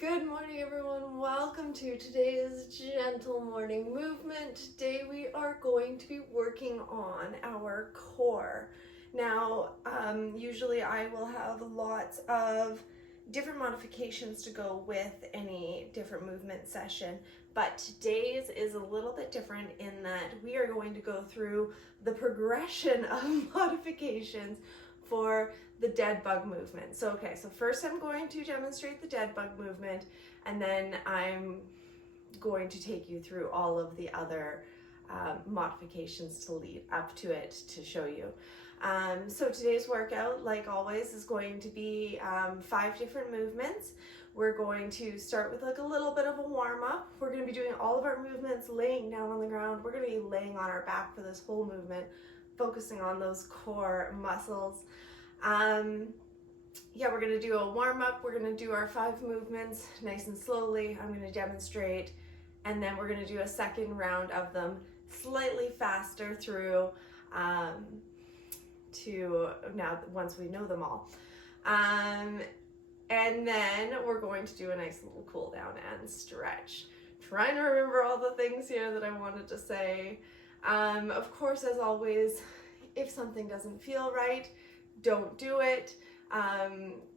Good morning, everyone. Welcome to today's gentle morning movement. Today we are going to be working on our core. Now, usually I will have lots of different modifications to go with any different movement session, but today's is a little bit different in that we are going to go through the progression of modifications for the dead bug movement. So first I'm going to demonstrate the dead bug movement, and then I'm going to take you through all of the other modifications to lead up to it to show you. So today's workout, like always, is going to be 5 different movements. We're going to start with like a little bit of a warm-up. We're going to be doing all of our movements laying down on the ground. We're going to be laying on our back for this whole movement, focusing on those core muscles. We're going to do a warm-up. We're going to do our 5 movements nice and slowly. I'm going to demonstrate, and then we're going to do a second round of them slightly faster through to now once we know them all. And then we're going to do a nice little cool down and stretch. Trying to remember all the things here that I wanted to say. Of course, as always, if something doesn't feel right, don't do it.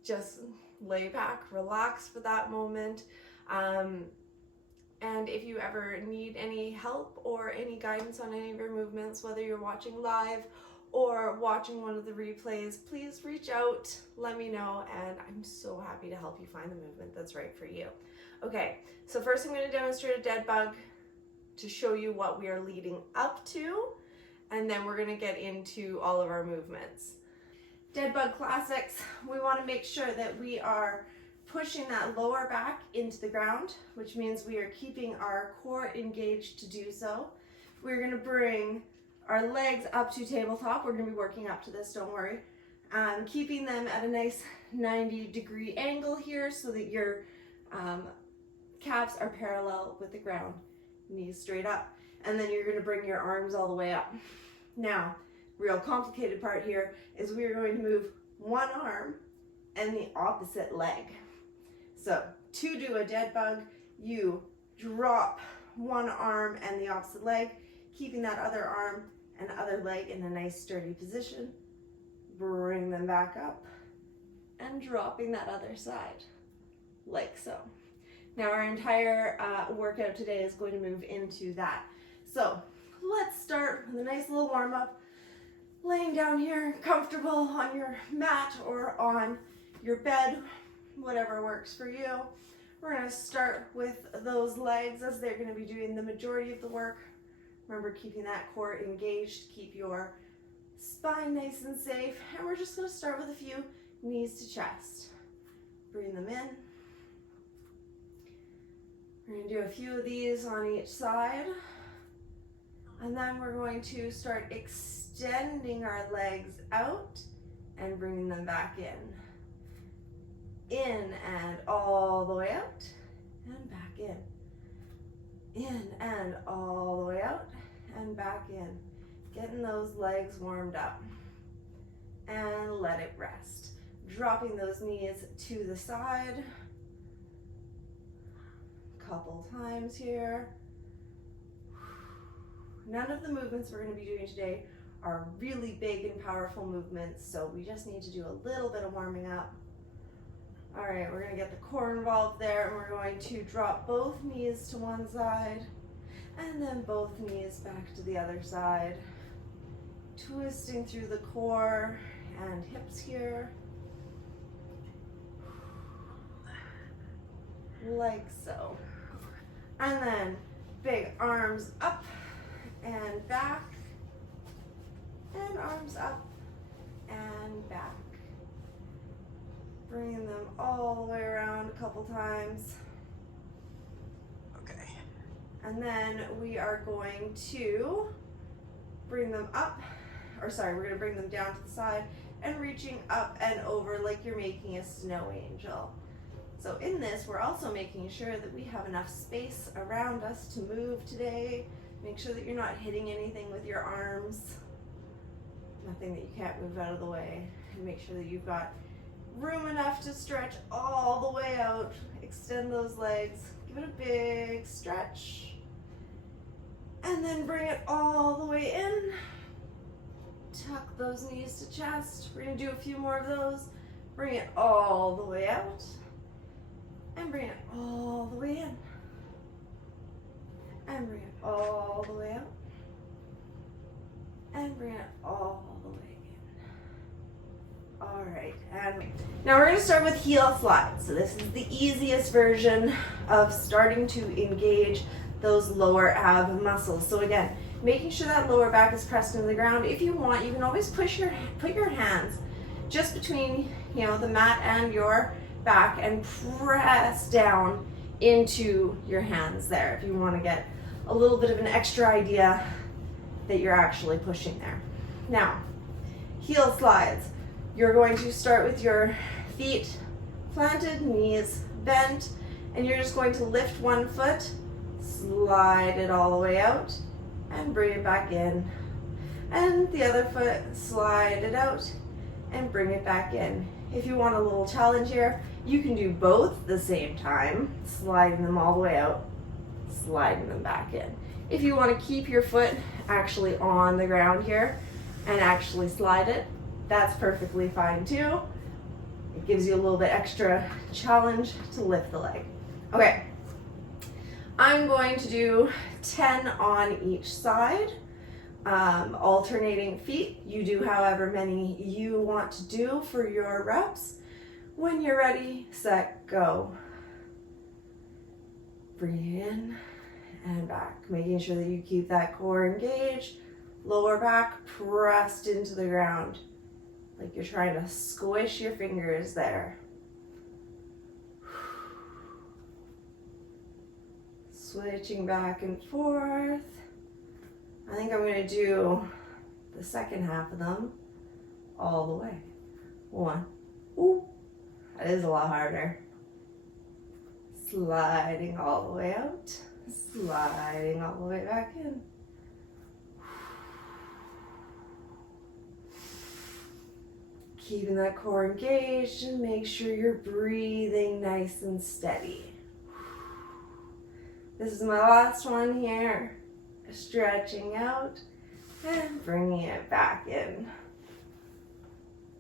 Just lay back, relax for that moment. And if you ever need any help or any guidance on any of your movements, whether you're watching live or watching one of the replays, please reach out, let me know, and I'm so happy to help you find the movement that's right for you. Okay, so first I'm going to demonstrate a dead bug to show you what we are leading up to, and then we're going to get into all of our movements. Dead bug classics, we want to make sure that we are pushing that lower back into the ground, which means we are keeping our core engaged to do so. We're going to bring our legs up to tabletop. We're going to be working up to this, don't worry. Keeping them at a nice 90-degree angle here so that your calves are parallel with the ground, knees straight up. And then you're going to bring your arms all the way up. Now, real complicated part here is we are going to move one arm and the opposite leg. So to do a dead bug, you drop one arm and the opposite leg, keeping that other arm and other leg in a nice sturdy position. Bring them back up and dropping that other side, like so. Now our entire workout today is going to move into that. So let's start with a nice little warm-up. Laying down here, comfortable on your mat or on your bed, whatever works for you. We're going to start with those legs as they're going to be doing the majority of the work. Remember, keeping that core engaged, keep your spine nice and safe. And we're just going to start with a few knees to chest. Bring them in. We're going to do a few of these on each side. And then we're going to start extending our legs out and bringing them back in. In and all the way out and back in. In and all the way out and back in. Getting those legs warmed up. And let it rest. Dropping those knees to the side. Couple times here. None of the movements we're going to be doing today are really big and powerful movements, so we just need to do a little bit of warming up. All right, we're going to get the core involved there, and we're going to drop both knees to one side, and then both knees back to the other side. Twisting through the core and hips here. Like so. And then big arms up and back, and arms up and back. Bringing them all the way around a couple times. Okay. And then we are going to bring them up, we're going to bring them down to the side and reaching up and over like you're making a snow angel. So in this, we're also making sure that we have enough space around us to move today. Make sure that you're not hitting anything with your arms. Nothing that you can't move out of the way. And make sure that you've got room enough to stretch all the way out, Extend those legs, give it a big stretch, and then bring it all the way in. Tuck those knees to chest. We're gonna do a few more of those. Bring it all the way out, and bring it all the way in, and bring it all the way out, and bring it all the way in. All right, and now we're gonna start with heel slides. So this is the easiest version of starting to engage those lower ab muscles. So again, making sure that lower back is pressed into the ground. If you want, you can always put your hands just between, you know, the mat and your back and press down into your hands there if you want to get a little bit of an extra idea that you're actually pushing there. Now, heel slides. You're going to start with your feet planted, knees bent, and you're just going to lift one foot, slide it all the way out, and bring it back in. And the other foot, slide it out, and bring it back in. If you want a little challenge here, you can do both at the same time, sliding them all the way out, sliding them back in. If you want to keep your foot actually on the ground here and actually slide it, that's perfectly fine too. It gives you a little bit extra challenge to lift the leg. Okay, I'm going to do 10 on each side, alternating feet. You do however many you want to do for your reps. When you're ready, set, go. Breathe in and back, making sure that you keep that core engaged, lower back pressed into the ground, like you're trying to squish your fingers there. Switching back and forth. I think I'm going to do the second half of them all the way. One. Ooh, that is a lot harder. Sliding all the way out. Sliding all the way back in. Keeping that core engaged and make sure you're breathing nice and steady. This is my last one here. Stretching out and bringing it back in.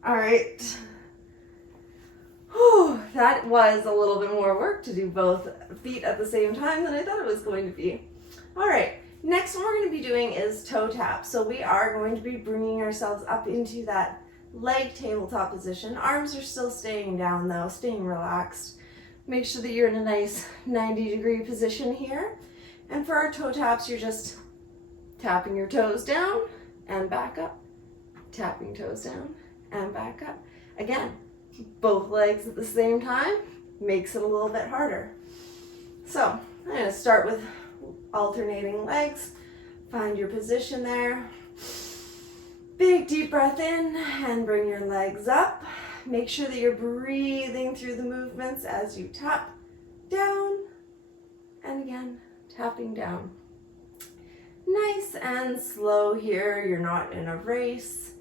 All right. Whew, that was a little bit more work to do both feet at the same time than I thought it was going to be. All right, next one we're going to be doing is toe tap. So we are going to be bringing ourselves up into that leg tabletop position. Arms are still staying down though, staying relaxed. Make sure that you're in a nice 90-degree position here. And for our toe taps, you're just tapping your toes down and back up, tapping toes down and back up. Again, both legs at the same time makes it a little bit harder. So I'm going to start with alternating legs. Find your position there. Big deep breath in and bring your legs up. Make sure that you're breathing through the movements as you tap down and again tapping down. Nice and slow here. You're not in a race.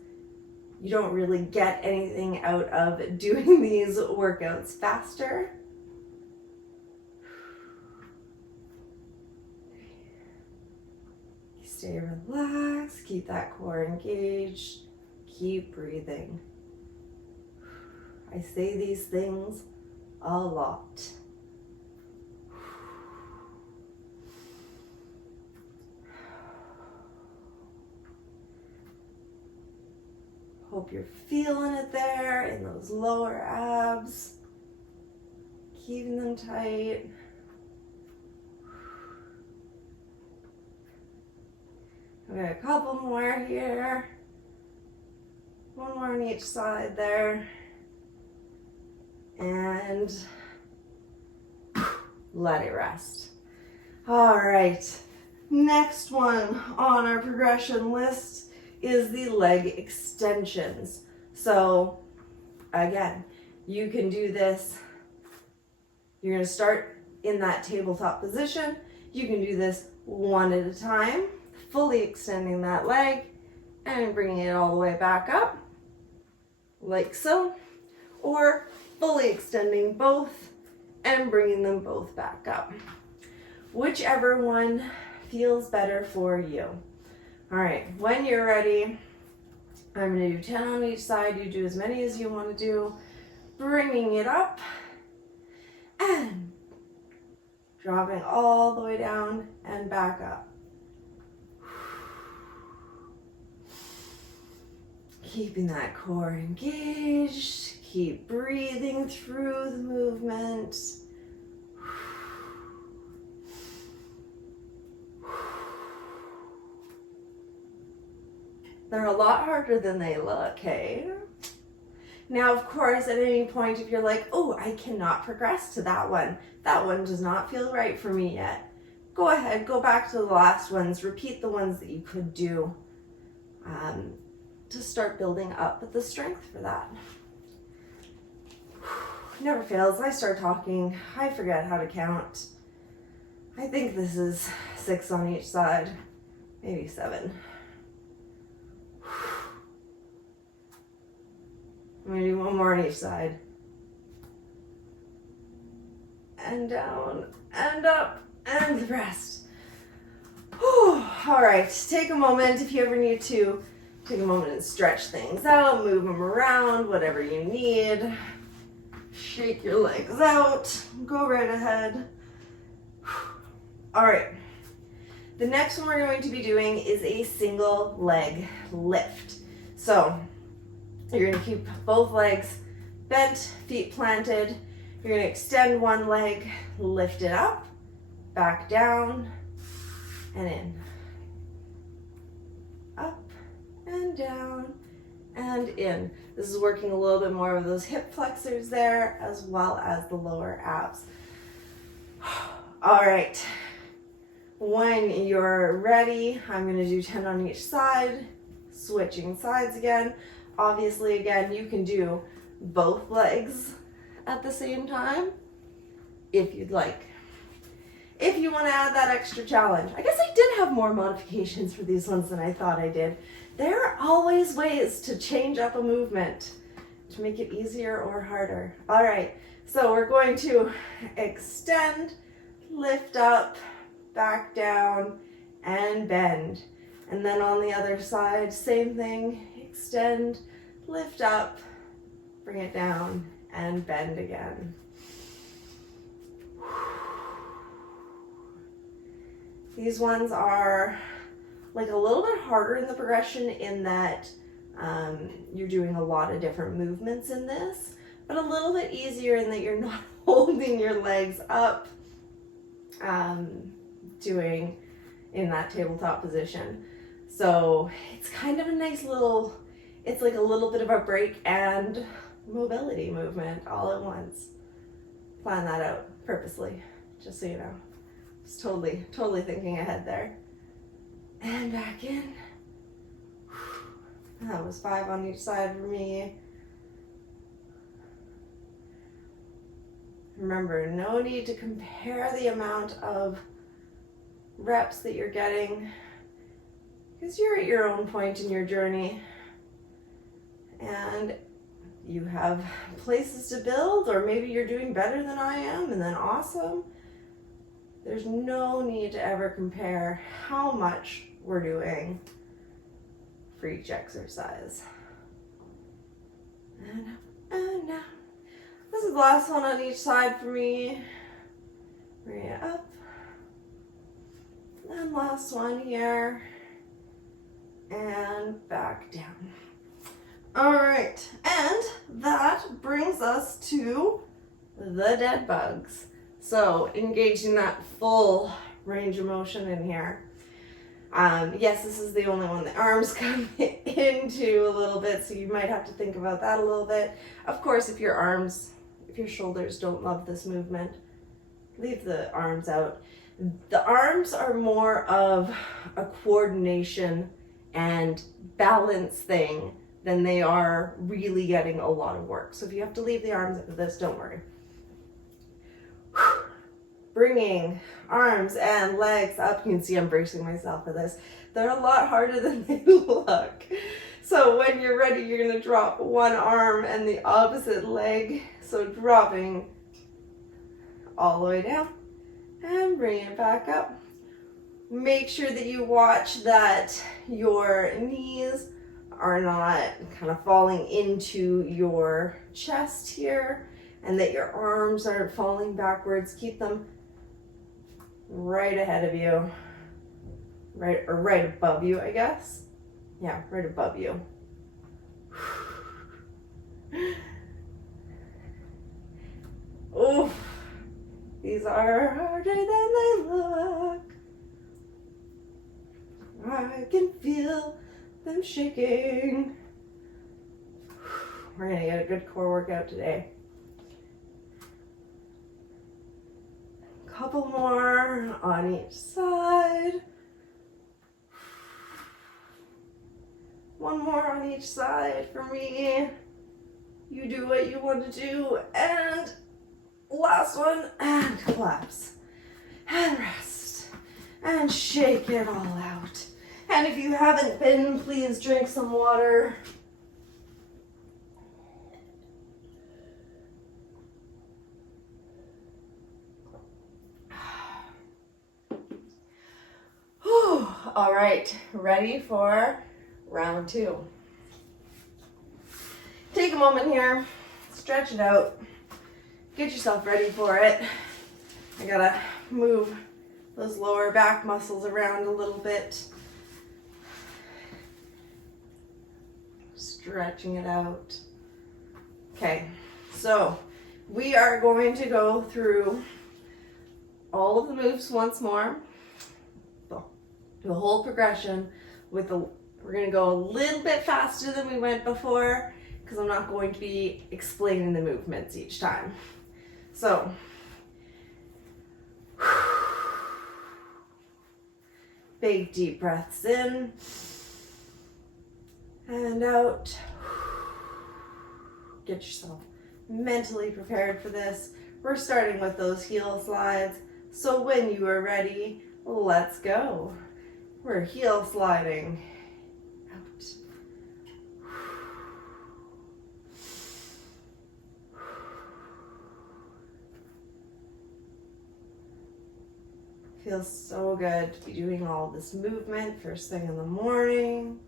You don't really get anything out of doing these workouts faster. Stay relaxed, keep that core engaged, keep breathing. I say these things a lot. Hope you're feeling it there in those lower abs. Keeping them tight. I've got a couple more here. One more on each side there. And let it rest. All right, next one on our progression list is the leg extensions. So again, you can do this. You're gonna start in that tabletop position. You can do this one at a time, fully extending that leg and bringing it all the way back up, like so, or fully extending both and bringing them both back up. Whichever one feels better for you. All right, when you're ready, I'm going to do 10 on each side. You do as many as you want to do. Bringing it up and dropping all the way down and back up. Keeping that core engaged. Keep breathing through the movement. They're a lot harder than they look, hey? Now, of course, at any point, if you're like, oh, I cannot progress to that one does not feel right for me yet, go ahead, go back to the last ones, repeat the ones that you could do to start building up the strength for that. Never fails. I start talking, I forget how to count. I think this is 6 on each side, maybe 7. I'm going to do one more on each side. And down, and up, and the rest. Whew. All right, take a moment if you ever need to. Take a moment and stretch things out, move them around, whatever you need. Shake your legs out, go right ahead. All right, the next one we're going to be doing is a single leg lift. So you're going to keep both legs bent, feet planted. You're going to extend one leg, lift it up, back down, and in. Up and down and in. This is working a little bit more of those hip flexors there as well as the lower abs. All right. When you're ready, I'm going to do 10 on each side, switching sides again. Obviously, again, you can do both legs at the same time if you'd like. If you want to add that extra challenge, I guess I did have more modifications for these ones than I thought I did. There are always ways to change up a movement to make it easier or harder. All right, so we're going to extend, lift up, back down, and bend. And then on the other side, same thing, extend, lift up, bring it down, and bend again. These ones are like a little bit harder in the progression in that you're doing a lot of different movements in this, but a little bit easier in that you're not holding your legs up, doing in that tabletop position. So it's kind of a nice little, it's like a little bit of a break and mobility movement all at once. Plan that out purposely, just so you know. Just totally thinking ahead there. And back in. That was 5 on each side for me. Remember, no need to compare the amount of reps that you're getting because you're at your own point in your journey and you have places to build, or maybe you're doing better than I am and then awesome. There's no need to ever compare how much we're doing for each exercise. And up and down. This is the last one on each side for me. Bring it up. And last one here. And back down. All right, and that brings us to the dead bugs. So engaging that full range of motion in here. Yes, this is the only one the arms come into a little bit, so you might have to think about that a little bit. Of course, if your shoulders don't love this movement, leave the arms out. The arms are more of a coordination and balance thing than they are really getting a lot of work. So if you have to leave the arms out of this, don't worry. Bringing arms and legs up. You can see I'm bracing myself for this. They're a lot harder than they look. So when you're ready, you're going to drop one arm and the opposite leg. So dropping all the way down and bring it back up. Make sure that you watch that your knees are not kind of falling into your chest here, and that your arms aren't falling backwards. Keep them right ahead of you, right above you, I guess. Yeah, right above you. Oof, these are harder than they look. I can feel them shaking. We're gonna get a good core workout today. Couple more on each side. One more on each side for me. You do what you want to do. And last one, and collapse. And rest. And shake it all out. And if you haven't been, please drink some water. Whew. All right, ready for round 2. Take a moment here, stretch it out, get yourself ready for it. I gotta move those lower back muscles around a little bit. Stretching it out. Okay, so we are going to go through all of the moves once more. The whole progression with we're going to go a little bit faster than we went before, because I'm not going to be explaining the movements each time. So, big deep breaths in and out. Get yourself mentally prepared for this. We're starting with those heel slides. So when you are ready, let's go. We're heel sliding out. Feels so good to be doing all this movement first thing in the morning,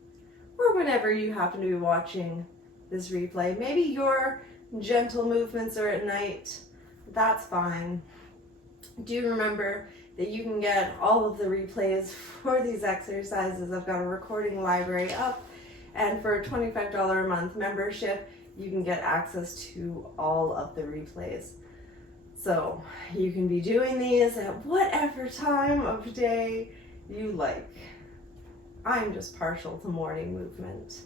or whenever you happen to be watching this replay. Maybe your gentle movements are at night. That's fine. Do remember that you can get all of the replays for these exercises. I've got a recording library up, and for a $25 a month membership, you can get access to all of the replays. So you can be doing these at whatever time of day you like. I'm just partial to morning movement.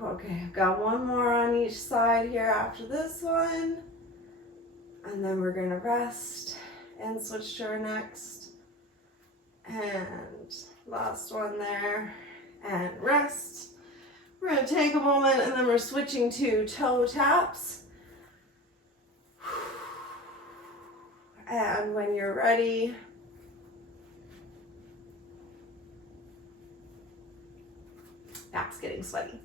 Okay, I've got one more on each side here after this one. And then we're gonna rest and switch to our next. And last one there, and rest. We're gonna take a moment, and then we're switching to toe taps. And when you're ready, back's getting sweaty.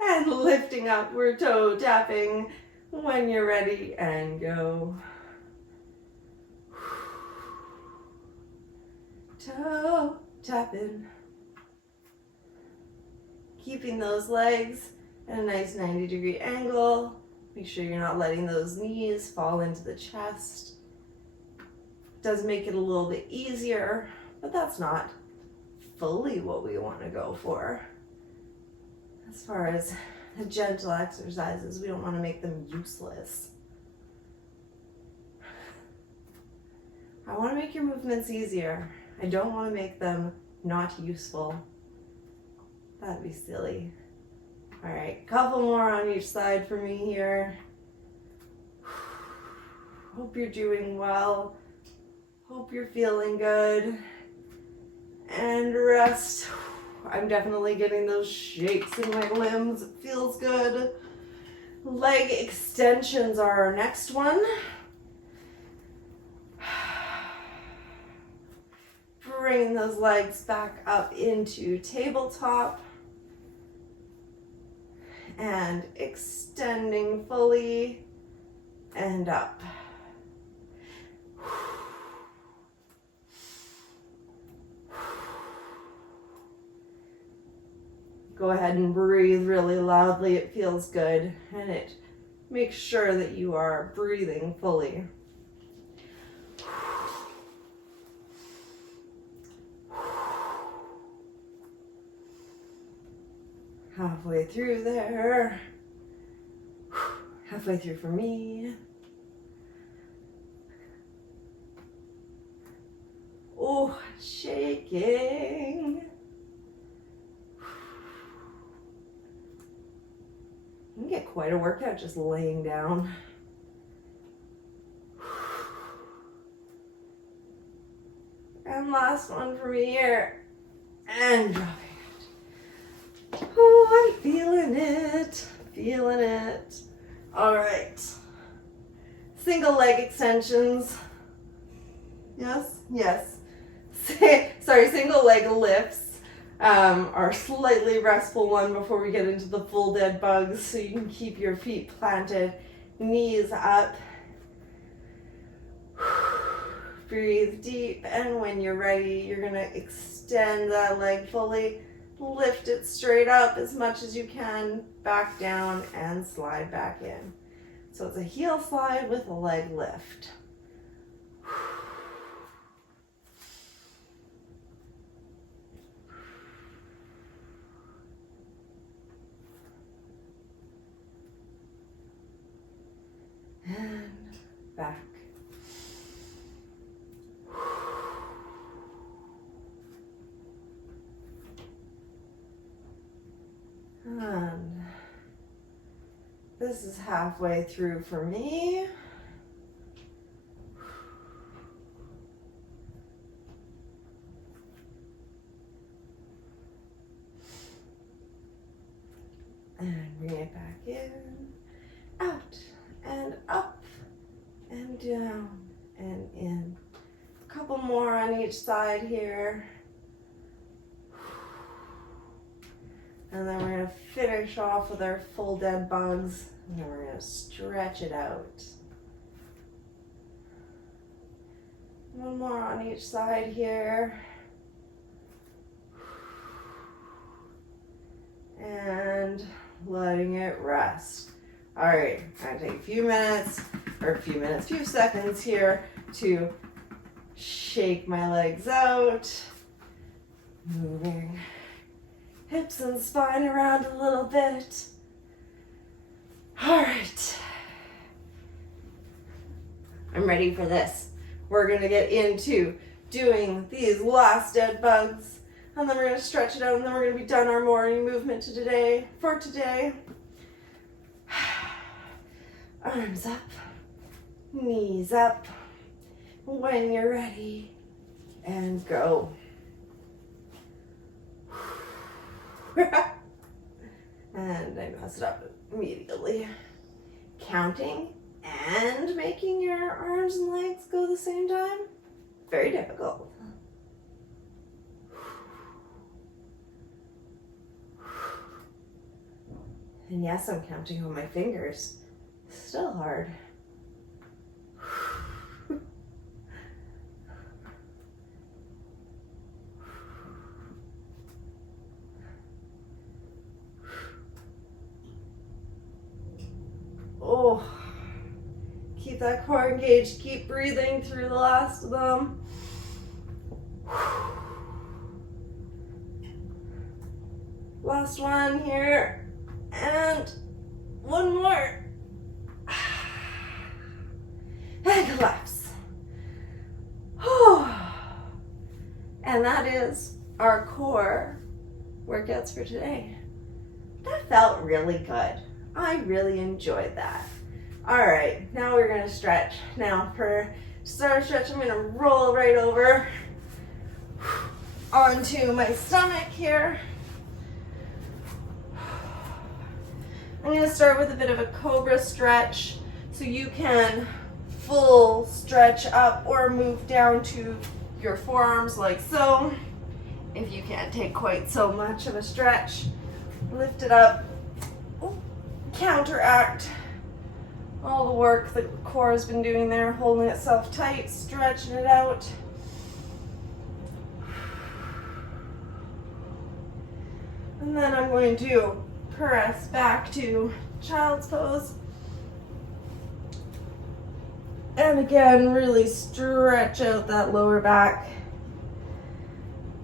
And lifting up, we're toe tapping. When you're ready, and go. Toe tapping. Keeping those legs at a nice 90-degree angle. Make sure you're not letting those knees fall into the chest. Does make it a little bit easier, but that's not fully what we want to go for. As far as the gentle exercises, we don't want to make them useless. I want to make your movements easier. I don't want to make them not useful. That'd be silly. All right, couple more on each side for me here. Hope you're doing well. Hope you're feeling good. And rest. I'm definitely getting those shakes in my limbs. It feels good. Leg extensions are our next one. Bringing those legs back up into tabletop. And extending fully. and up. Go ahead and breathe really loudly. It feels good, and it makes sure that you are breathing fully. Halfway through there. Halfway through for me. Oh, shaking. You can get quite a workout just laying down. And last one for me here. And dropping it. Oh, I'm feeling it. Feeling it. All right. Single leg extensions. Yes? Yes. Sorry, single leg lifts. Our slightly restful one before we get into the full dead bugs, so you can keep your feet planted, knees up. Breathe deep, and when you're ready, you're gonna extend that leg fully, lift it straight up as much as you can, back down and slide back in. So it's a heel slide with a leg lift. And back. And this is halfway through for me. And bring it back in, out, and up, and down, and in. A couple more on each side here. And then we're going to finish off with our full dead bugs. And then we're going to stretch it out. One more on each side here. And letting it rest. All right, I'm going to take a few seconds here to shake my legs out. Moving hips and spine around a little bit. All right. I'm ready for this. We're gonna get into doing these last dead bugs, and then we're gonna stretch it out, and then we're gonna be done our morning movement for today. Arms up, knees up, when you're ready, and go. And I messed it up immediately. Counting and making your arms and legs go the same time. Very difficult. And yes, I'm counting on my fingers. Still hard. Oh, keep that core engaged. Keep breathing through the last of them. Last one here, and one more. And collapse. And that is our core workouts for today. That felt really good. I really enjoyed that. All right, now we're gonna stretch. Now to start a stretch, I'm gonna roll right over onto my stomach here. I'm gonna start with a bit of a cobra stretch, so you can full stretch up or move down to your forearms like so. If you can't take quite so much of a stretch, lift it up. Counteract all the work the core has been doing there, holding itself tight, stretching it out. And then I'm going to press back to child's pose. And again, really stretch out that lower back.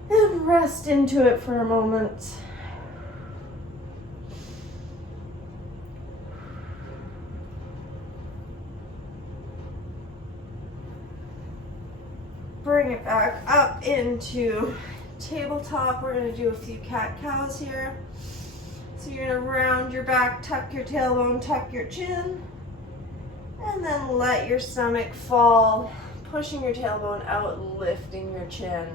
And rest into it for a moment. Bring it back up into tabletop. We're going to do a few cat-cows here. So you're going to round your back, tuck your tailbone, tuck your chin, and then let your stomach fall, pushing your tailbone out, lifting your chin.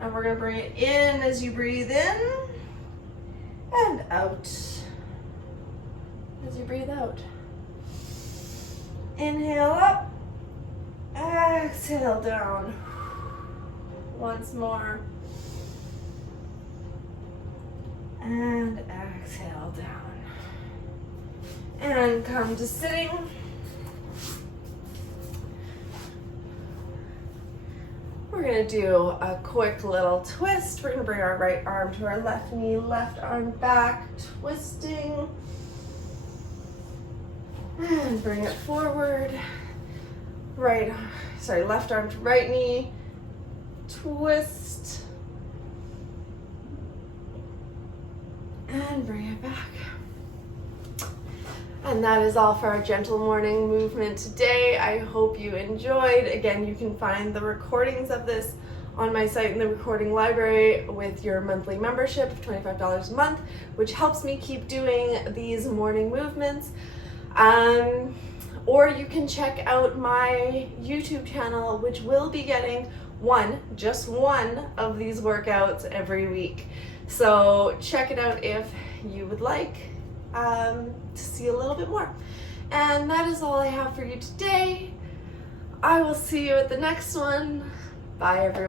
And we're going to bring it in as you breathe in and out as you breathe out. Inhale up, exhale down. Once more. And exhale down. And come to sitting. We're going to do a quick little twist. We're going to bring our right arm to our left knee, left arm back, twisting. And bring it forward. Left arm to right knee, twist, and bring it back. And that is all for our gentle morning movement today. I hope you enjoyed. Again, you can find the recordings of this on my site in the recording library with your monthly membership of $25 a month, which helps me keep doing these morning movements. Or you can check out my YouTube channel, which will be getting just one of these workouts every week. So check it out if you would like to see a little bit more. And that is all I have for you today. I will see you at the next one. Bye, everyone.